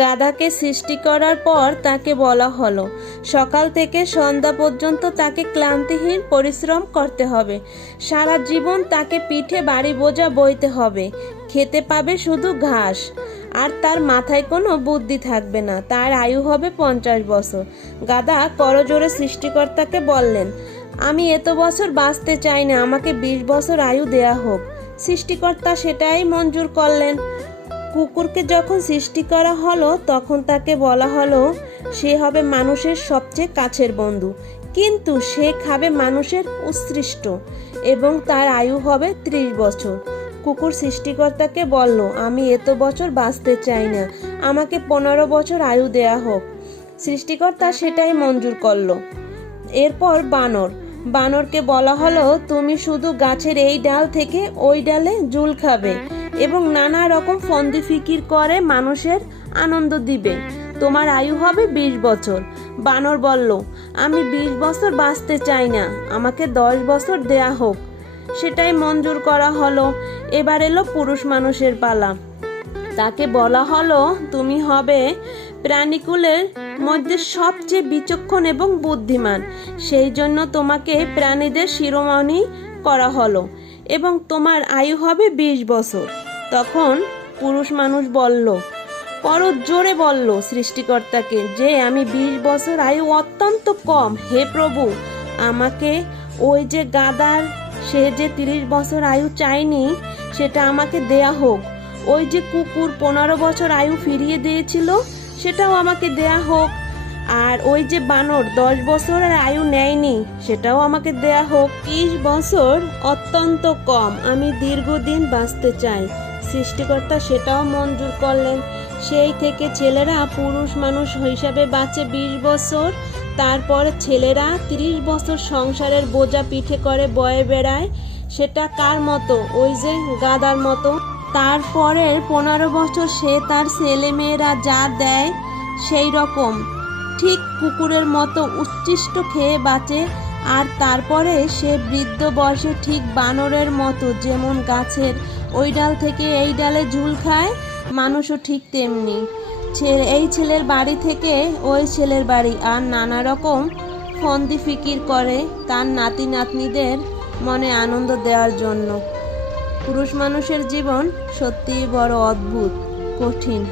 গাধাকে সৃষ্টি করার পর তাকে বলা হলো সকাল থেকে সন্ধ্যা পর্যন্ত তাকে ক্লান্তিহীন পরিশ্রম করতে হবে। সারা জীবন তাকে পিঠে ভারী বোঝা বইতে হবে। খেতে পাবে শুধু ঘাস, আর তার মাথায় কোনো বুদ্ধি থাকবে না। তার আয়ু হবে 50 বছর। গাধা করজোড়ে সৃষ্টিকর্তাকে বললেন, আমি এত বছর বাঁচতে চাই না, আমাকে 20 বছর আয়ু দেয়া হোক। সৃষ্টিকর্তা সেটাই মঞ্জুর করলেন। কুকুরকে যখন সৃষ্টি করা হলো তখন তাকে বলা হলো সে হবে মানুষের সবচেয়ে কাছের বন্ধু, কিন্তু সে খাবে মানুষের উৎসৃষ্ট এবং তার আয়ু হবে 30 বছর। কুকুর সৃষ্টিকর্তাকে বলল, আমি এত বছর বাঁচতে চাই না, আমাকে 15 বছর আয়ু দেয়া হোক। সৃষ্টিকর্তা সেটাই মঞ্জুর করলো। এরপর বানরকে বলা হলো, তুমি শুধু গাছের এই ডাল থেকে ওই ডালে ঝুল খাবে এবং নানা রকম ফন্দি ফিকির করে মানুষের আনন্দ দিবে। তোমার আয়ু হবে 20 বছর। বানর বলল, আমি 20 বছর বাঁচতে চাই না, আমাকে 10 বছর দেয়া হোক। সেটাই মঞ্জুর করা হলো। এবার এলো পুরুষ মানুষের পালা। তাকে বলা হলো, তুমি হবে প্রাণীকুলের মধ্যে সবচেয়ে বিচক্ষণ এবং বুদ্ধিমান, সেই জন্য তোমাকে প্রাণীদের শিরোমণি করা হলো এবং তোমার আয়ু হবে 20 বছর। তখন পুরুষ মানুষ জোরে বলল সৃষ্টিকর্তাকে যে আমি 20 বছর আয়ু অত্যন্ত কম, হে প্রভু, আমাকে ওই যে গাধার সে যে 30 বছর আয়ু চায়নি সেটা আমাকে দেয়া হোক। ওই যে কুকুর 15 বছর আয়ু ফিরিয়ে দিয়েছিল সেটাও আমাকে দেয়া হোক। আর ওই যে বানর 10 বছরের আয়ু নেয়নি সেটাও আমাকে দেয়া হোক। 20 বছর অত্যন্ত কম, আমি দীর্ঘদিন বাঁচতে চাই। সৃষ্টিকর্তা সেটাও মঞ্জুর করলেন। সেই থেকে ছেলেরা পুরুষ মানুষ হিসাবে বাঁচে 20 বছর। তারপরে ছেলেরা 30 বছর সংসারের বোঝা পিঠে করে বয়ে বেড়ায়। সেটা কার মতো? ওই যে গাধার মতো। তারপরের 15 বছর সে তার ছেলে মেয়েরা যা দেয় সেই রকম ঠিক কুকুরের মতো উচ্ছিষ্ট খেয়ে বাঁচে। আর তারপরে সে বৃদ্ধ বয়সে ঠিক বানরের মতো যেমন গাছের ওই ডাল থেকে এই ডালে ঝুল খায়, মানুষও ঠিক তেমনি এই ছেলের বাড়ি থেকে ওই ছেলের বাড়ি আর নানা রকম ফন্দি ফিকির করে তার নাতি নাতনিদের মনে আনন্দ দেওয়ার জন্য। পুরুষ মানুষের জীবন সত্যিই বড় অদ্ভুত, কঠিন।